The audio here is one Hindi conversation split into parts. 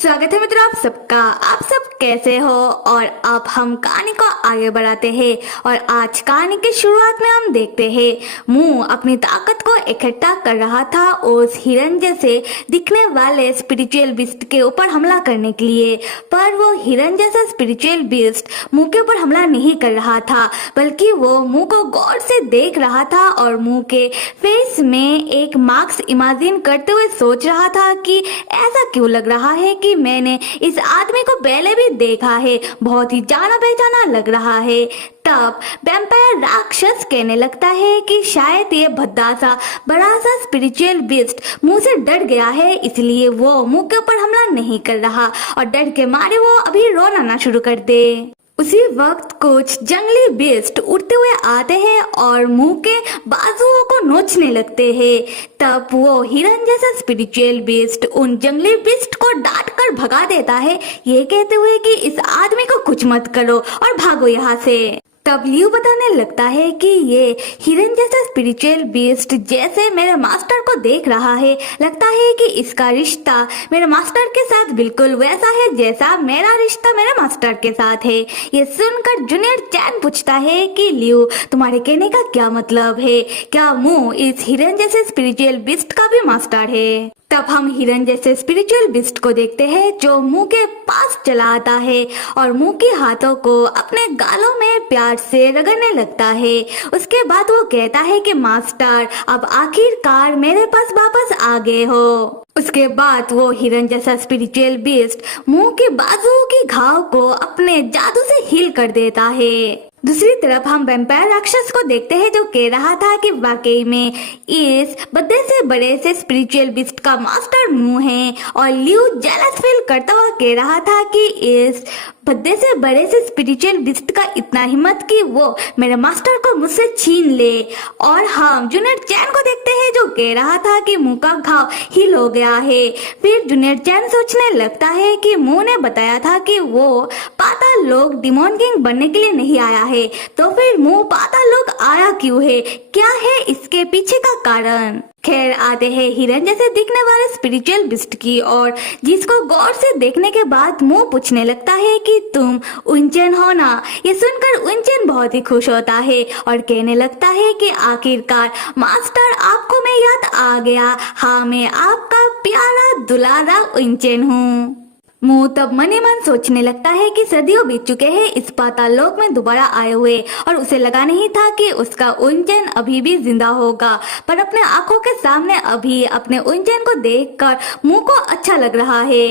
स्वागत है मित्रों आप सबका। आप सब कैसे हो? और अब हम कहानी को आगे बढ़ाते हैं और आज कहानी की शुरुआत में हम देखते हैं मुंह अपनी ताकत को इकट्ठा कर रहा था उस हिरन जैसे दिखने वाले स्पिरिचुअल बीस्ट के ऊपर हमला करने के लिए। पर वो हिरन जैसा स्पिरिचुअल बीस्ट मुंह के ऊपर हमला नहीं कर रहा था, बल्कि वो मुंह को गौर से देख रहा था और मुंह के फेस में एक मार्क्स इमेजिन करते हुए सोच रहा था कि ऐसा क्यों लग रहा है कि मैंने इस आदमी को पहले भी देखा है, बहुत ही जाना पहचाना लग रहा है। तब वैम्पायर राक्षस कहने लगता है कि शायद ये भद्दा सा बड़ा सा स्पिरिचुअल बीस्ट मुंह से डर गया है, इसलिए वो मुंह के ऊपर हमला नहीं कर रहा और डर के मारे वो अभी रोना शुरू कर दे। उसी वक्त कुछ जंगली बीस्ट उड़ते हुए आते हैं और मुंह के बाजुओं को नोचने लगते हैं। तब वो हिरन जैसा स्पिरिचुअल बीस्ट उन जंगली बीस्ट को डांट कर भगा देता है, ये कहते हुए कि इस आदमी को कुछ मत करो और भागो यहाँ से। तब लियू बताने लगता है कि ये हिरन जैसा स्पिरिचुअल बीस्ट जैसे मेरे मास्टर को देख रहा है, लगता है कि इसका रिश्ता मेरे मास्टर के साथ बिल्कुल वैसा है जैसा मेरा रिश्ता मेरे मास्टर के साथ है। ये सुनकर जूनियर चैन पूछता है कि लियू तुम्हारे कहने का क्या मतलब है? क्या मुंह इस हिरन जैसे स्पिरिचुअल बीस्ट का भी मास्टर है? तब हम हिरन जैसे स्पिरिचुअल बीस्ट को देखते हैं जो मुंह के पास चला आता है और मुंह के हाथों को अपने गालों में प्यार से रगड़ने लगता है। उसके बाद वो कहता है कि मास्टर अब आखिरकार मेरे पास वापस आ गए हो। उसके बाद वो हिरन जैसा स्पिरिचुअल बीस्ट मुंह के बाजुओं के घाव को अपने जादू से हील कर देता है। दूसरी तरफ हम वैम्पायर राक्षस को देखते हैं जो कह रहा था कि वाकई में इस बड़े से बड़े से स्पिरिचुअल बीस्ट का मास्टर मुंह है, और लियू जेलस फील करता हुआ कह रहा था कि इस बड़े से बड़े से स्पिरिचुअल बीस्ट का इतना हिम्मत कि वो मेरे मास्टर को मुझसे छीन ले। और हम जूनियर चैन को देखते हैं जो कह रहा था कि मुंह का घाव हील हो गया है। फिर जूनियर चैन सोचने लगता है कि मुंह ने बताया था कि वो पाताल लोक डिमोन किंग बनने के लिए नहीं आया है, तो फिर मुंह पाताल लोक आया क्यों है? क्या है इसके पीछे का कारण? खैर आते हैं हिरन जैसे दिखने वाले स्पिरिचुअल बीस्ट की ओर, जिसको गौर से देखने के बाद मुंह पूछने लगता है कि तुम उनचेन हो ना? ये सुनकर उनचेन बहुत ही खुश होता है और कहने लगता है कि आखिरकार मास्टर आपको मैं याद आ गया। हाँ, मैं आपका प्यारा दुलारा उनचेन हूँ। मुंह तब मन ही मन सोचने लगता है कि सदियों बीत चुके हैं इस पाताल लोक में दोबारा आए हुए, और उसे लगा नहीं था कि उसका उनचेन अभी भी जिंदा होगा। पर अपने आंखों के सामने अभी अपने उनचेन को देखकर मुंह को अच्छा लग रहा है।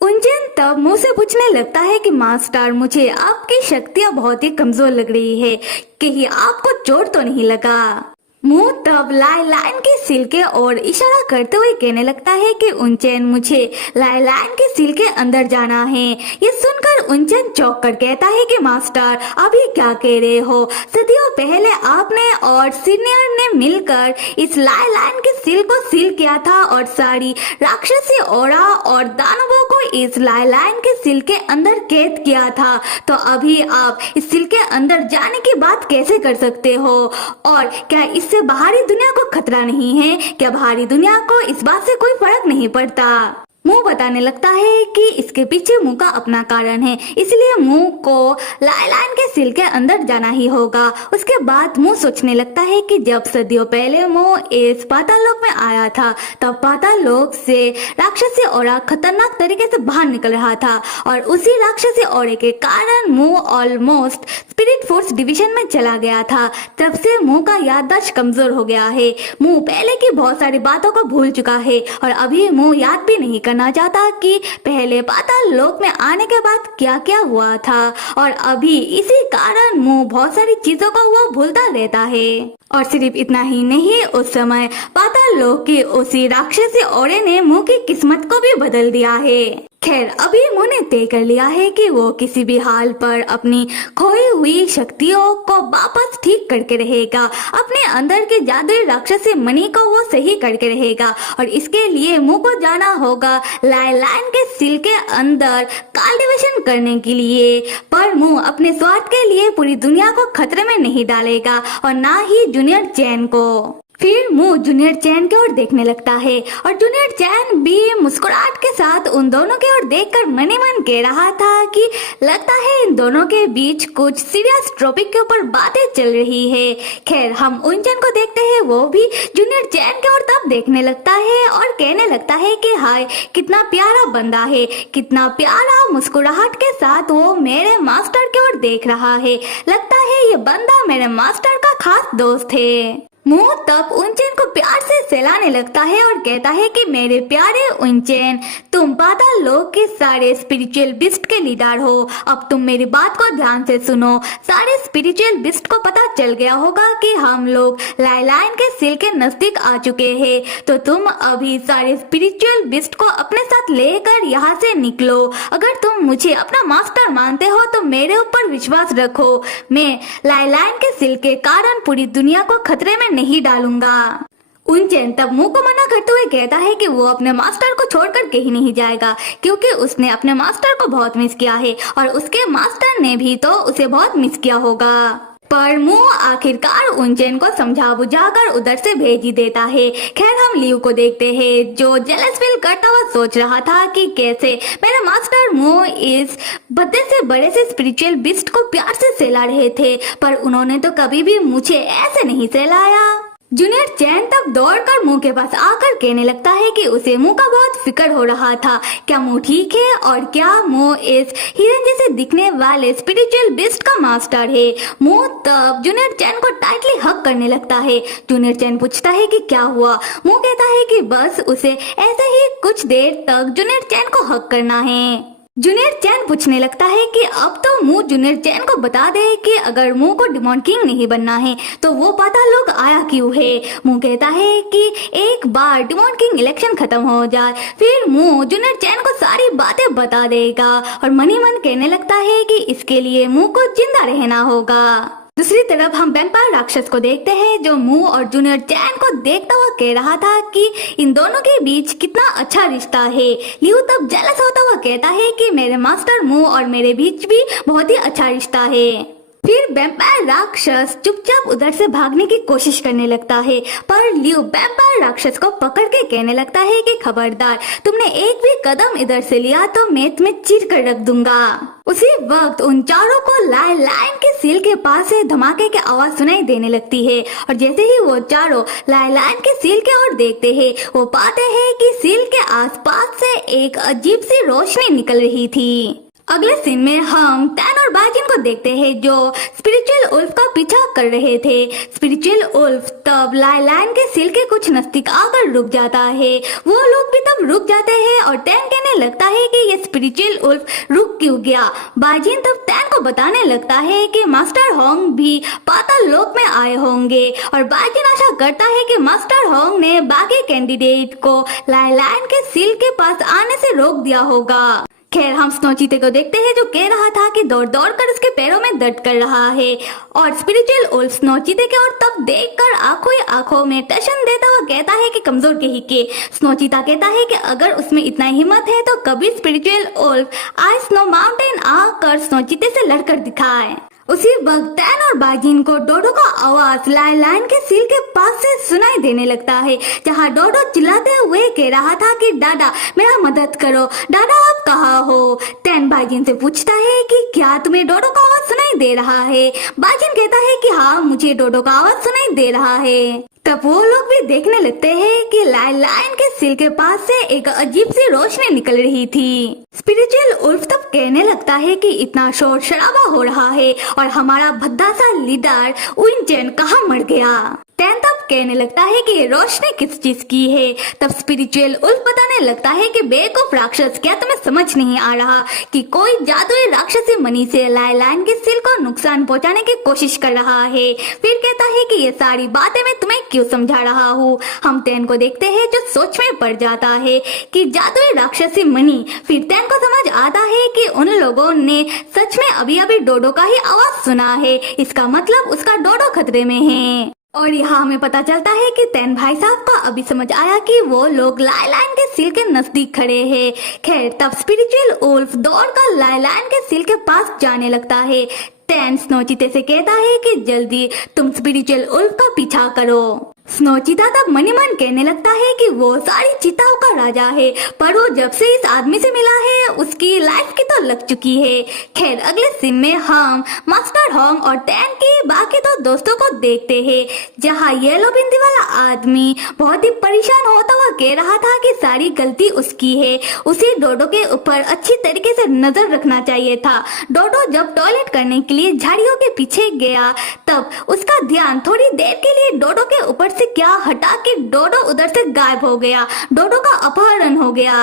उनचेन तब मुंह से पूछने लगता है कि मास्टर मुझे आपकी शक्तियाँ बहुत ही कमजोर लग रही है, कहीं आपको चोट तो नहीं लगा? मुंह तब लाइन की सील के ओर इशारा करते हुए कहने लगता है कि उनचेन मुझे लाइन की सील के अंदर जाना है। ये सुनकर उनचेन चौंक कर कहता है कि मास्टर अभी क्या कह रहे हो? सदियों पहले आपने और सीनियर ने मिलकर इस लाइन की सील को सील किया था और सारी राक्षसी ओरा और दानवों को इस लाइन की सील के अंदर कैद किया था, तो अभी आप इस सील के अंदर जाने की बात कैसे कर सकते हो? और क्या इससे बाहरी दुनिया को खतरा नहीं है? क्या बाहरी दुनिया को इस बात से कोई फर्क नहीं पड़ता? मुंह बताने लगता है कि इसके पीछे मुंह का अपना कारण है, इसलिए मुंह को लाइन के सील के अंदर जाना ही होगा। उसके बाद मुंह सोचने लगता है कि जब सदियों पहले मुंह इस पाताल लोक में आया था, तब पाताल लोक से राक्षसी औरा खतरनाक तरीके से बाहर निकल रहा था, और उसी राक्षसी औरे के कारण मुंह ऑलमोस्ट स्पिरिट फोर्स डिवीजन में चला गया था। तब से मुंह का याददाश्त कमजोर हो गया है। मुंह पहले की बहुत सारी बातों को भूल चुका है और अभी मुंह याद भी नहीं करना चाहता कि पहले पाताल लोक में आने के बाद क्या क्या हुआ था, और अभी इसी कारण मुंह बहुत सारी चीजों को वो भूलता रहता है। और सिर्फ इतना ही नहीं, उस समय पाताल लोक की उसी राक्षसी औरे ने मुंह की किस्मत को भी बदल दिया है। खैर अभी मुंह ने तय कर लिया है कि वो किसी भी हाल पर अपनी खोई हुई शक्तियों को वापस ठीक करके रहेगा, अपने अंदर के जादुई राक्षसी मणि को वो सही करके रहेगा, और इसके लिए मुंह को जाना होगा लाइन के सील के अंदर कल्टीवेशन करने के लिए। पर मुंह अपने स्वार्थ के लिए पूरी दुनिया को खतरे में नहीं डालेगा और ना ही जूनियर चैन को। फिर मुंह जूनियर चैन की ओर देखने लगता है और जूनियर चैन भी मुस्कुराहट के साथ उन दोनों की ओर देखकर मन ही मन कह रहा था कि लगता है इन दोनों के बीच कुछ सीरियस टॉपिक के ऊपर बातें चल रही है। खैर हम उनचैन को देखते हैं, वो भी जूनियर चैन की ओर तब देखने लगता है और कहने लगता है कि हाय कितना प्यारा बंदा है, कितना प्यारा मुस्कुराहट के साथ वो मेरे मास्टर की ओर देख रहा है। लगता है ये बंदा मेरे मास्टर का खास दोस्त है। मुंह तब उनचैन को प्यार से सहलाने लगता है और कहता है कि मेरे प्यारे उनचैन, तुम पाताल लोक के सारे स्पिरिचुअल बिस्ट के लीडर हो। अब तुम मेरी बात को ध्यान से सुनो। सारे स्पिरिचुअल बिस्ट को पता चल गया होगा कि हम लोग लाइलाइन के सिल के नजदीक आ चुके हैं, तो तुम अभी सारे स्पिरिचुअल बिस्ट को अपने साथ लेकर यहाँ से निकलो। अगर तुम मुझे अपना मास्टर मानते हो तो मेरे ऊपर विश्वास रखो, मैं लाइलाइन के सिल के कारण पूरी दुनिया को खतरे में नहीं डालूंगा। उनचैन तब मुंह को मना करते हुए कहता है कि वो अपने मास्टर को छोड़कर कहीं नहीं जाएगा, क्योंकि उसने अपने मास्टर को बहुत मिस किया है और उसके मास्टर ने भी तो उसे बहुत मिस किया होगा। पर मुंह आखिरकार उनचैन को समझा बुझाकर उधर से भेज ही देता है। खैर हम लियू को देखते हैं जो जेलस फील करता हुआ सोच रहा था कि कैसे मेरे मास्टर मुंह इस बड़े से बड़े से स्पिरिचुअल बिस्ट को प्यार से सहला रहे थे, पर उन्होंने तो कभी भी मुझे ऐसे नहीं सहलाया। जूनियर चैन तब दौड़कर मुंह के पास आकर कहने लगता है कि उसे मुंह का बहुत फिक्र हो रहा था। क्या मुंह ठीक है और क्या मुंह इस हिरन जैसे दिखने वाले स्पिरिचुअल बिस्ट का मास्टर है? मुंह तब जूनियर चैन को टाइटली हक करने लगता है। जूनियर चैन पूछता है कि क्या हुआ? मुंह कहता है कि बस उसे ऐसे ही कुछ देर तक जूनियर चैन को हक करना है। जूनियर चैन पूछने लगता है कि अब तो मुंह जूनियर चैन को बता दे कि अगर मुंह को डिमॉन किंग नहीं बनना है तो वो पाताल लोक आया क्यों है। मुंह कहता है कि एक बार डिमॉन किंग इलेक्शन खत्म हो जाए फिर मुंह जूनियर चैन को सारी बातें बता देगा और मन ही मन कहने लगता है कि इसके लिए मुंह को जिंदा रहना होगा। दूसरी तरफ हम वैम्पायर राक्षस को देखते हैं जो मुंह और जूनियर चैन को देखता हुआ कह रहा था कि इन दोनों के बीच कितना अच्छा रिश्ता है। लियू तब जेलस होता हुआ कहता है कि मेरे मास्टर मुंह और मेरे बीच भी बहुत ही अच्छा रिश्ता है। फिर वैम्पायर राक्षस चुपचाप उधर से भागने की कोशिश करने लगता है, पर लियू वैम्पायर राक्षस को पकड़ के कहने लगता है कि खबरदार, तुमने एक भी कदम इधर से लिया तो मैं तुम्हें चीर कर रख दूंगा। उसी वक्त उन चारों को लाइन के सील के पास से धमाके की आवाज सुनाई देने लगती है और जैसे ही वो चारों लाइन के सील के ओर देखते हैं वो पाते हैं कि सील के आसपास से एक अजीब सी रोशनी निकल रही थी। अगले सीन में हम टैन और बाजिन को देखते हैं जो स्पिरिचुअल उल्फ का पीछा कर रहे थे। स्पिरिचुअल उल्फ तब लाइन के सील के कुछ नजदीक आकर रुक जाता है। वो लोग भी तब रुक जाते हैं और टैन कहने लगता है कि ये स्पिरिचुअल उल्फ रुक क्यों गया। बाजिन तब टैन को बताने लगता है कि मास्टर होंग भी पाताल लोक में आए होंगे और बाजिन आशा करता है कि मास्टर होंग ने बाकी कैंडिडेट को लाइन के सील के पास आने से रोक दिया होगा। खैर हम स्नो चीते को देखते हैं जो कह रहा था कि दौड़ दौड़ कर उसके पैरों में दर्द कर रहा है और स्पिरिचुअल उल्फ स्नो चीते के और तब देखकर आंखों ही आंखों में टशन देता हुआ कहता है कि कमजोर के ही के। स्नो चीता कहता है कि अगर उसमें इतना हिम्मत है तो कभी स्पिरिचुअल उल्फ आज स्नो माउंटेन आकर स्नो चीते से लड़कर दिखाए। उसी वक्त टैन और बाजिन को डोडो का आवाज लाइन के सील के पास से सुनाई देने लगता है, जहां डोडो चिल्लाते हुए कह रहा था कि दादा मेरा मदद करो, दादा आप कहाँ हो। टैन बाजिन से पूछता है कि क्या तुम्हें डोडो का आवाज सुनाई दे रहा है। बाजिन कहता है कि हाँ मुझे डोडो का आवाज सुनाई दे रहा है। तब वो लोग भी देखने लगते हैं कि लाइन के सील के पास से एक अजीब सी रोशनी निकल रही थी। स्पिरिचुअल उल्फ तब कहने लगता है कि इतना शोर शराबा हो रहा है और हमारा भद्दा सा लीडर उनचैन कहाँ मर गया। टैन तब कहने लगता है कि रोशनी किस चीज की है। तब स्पिरिचुअल उल्फ बताने लगता है कि बेवकूफ राक्षस, क्या तुम्हें समझ नहीं आ रहा कि कोई जादुई राक्षसी मणि से लाइन के सील को नुकसान पहुंचाने की कोशिश कर रहा है। फिर कहता है कि ये सारी बातें मैं तुम्हें क्यों समझा रहा हूँ। हम टैन को देखते हैं जो सोच में पड़ जाता है कि जादुई राक्षसी मणि। फिर टैन को समझ आता है कि उन लोगों ने सच में अभी अभी डोडो का ही आवाज सुना है, इसका मतलब उसका डोडो खतरे में है। और यहाँ हमें पता चलता है कि टैन भाई साहब को अभी समझ आया कि वो लोग लाइन के सील के नजदीक खड़े हैं। खैर तब स्पिरिचुअल उल्फ दौड़कर लाइन के सील के पास जाने लगता है। टैन स्नो चीते से कहता है कि जल्दी तुम स्पिरिचुअल उल्फ का पीछा करो। स्नो चीता तब मनी मन कहने लगता है कि वो सारी चीताओं का राजा है, पर वो जब से इस आदमी से मिला है उसकी लाइफ की तो लग चुकी है। खैर अगले सीन में हम मास्टर होंग और टैन के बाकी दो दोस्तों को देखते हैं, जहाँ येलो बिंदी वाला आदमी बहुत ही परेशान होता हुआ कह रहा था कि सारी गलती उसकी है, उसे डोडो के ऊपर अच्छी तरीके से नजर रखना चाहिए था। डोडो जब टॉयलेट करने के लिए झाड़ियों के पीछे गया तब उसका ध्यान थोड़ी देर के लिए डोडो के ऊपर से क्या हटा कि डोडो उधर से गायब हो गया। डोडो का अपहरण हो गया।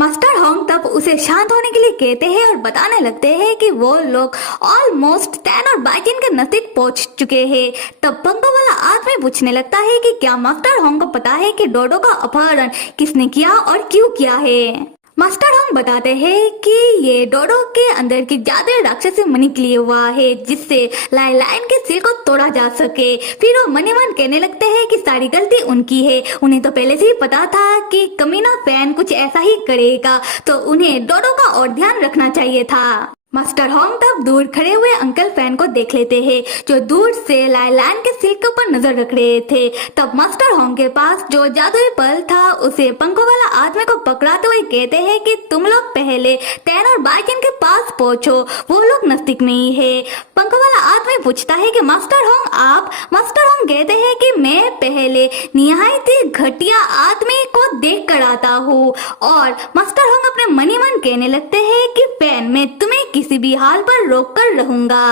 मास्टर होंग तब उसे शांत होने के लिए कहते हैं और बताने लगते हैं कि वो लोग ऑलमोस्ट टैन और बाइजिन के नजदीक पहुंच चुके हैं। तब पंखों वाला आदमी पूछने लगता है कि क्या मास्टर होंग को पता है कि डोडो का अपहरण किसने किया और क्यों किया है। मास्टर होंग बताते हैं कि ये डोडो के अंदर की जादुई राक्षस से मनी के लिए हुआ है, जिससे लाइन के सिर को तोड़ा जा सके। फिर वो मनी मन कहने लगते हैं कि सारी गलती उनकी है, उन्हें तो पहले से ही पता था कि कमीना फैन कुछ ऐसा ही करेगा, तो उन्हें डोडो का और ध्यान रखना चाहिए था। मास्टर होंग तब दूर खड़े हुए अंकल फैन को देख लेते हैं, जो दूर से लाइलैंड के सिर के ऊपर नजर रख रहे थे। तब मास्टर होंग के पास जो जादुई पल था उसे पंखों वाला आदमी को पकड़ाते हुए कहते हैं कि तुम लोग पहले टैन और बाइजिन के पास पहुंचो, वो लोग नजदीक में ही है। पंखों वाला आदमी पूछता है कि मास्टर होंग आप? मास्टर होंग कहते हैं कि मैं पहले निहायत ही घटिया आदमी को देख कर आता हूँ। और मास्टर होंग अपने मनी मन कहने लगते हैं कि फैन मैं तुम्हें किसी भी हाल पर रोक कर रहूंगा।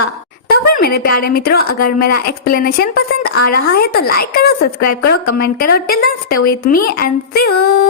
तो फिर मेरे प्यारे मित्रों, अगर मेरा एक्सप्लेनेशन पसंद आ रहा है तो लाइक करो, सब्सक्राइब करो, कमेंट करो। Till then stay with me and see you.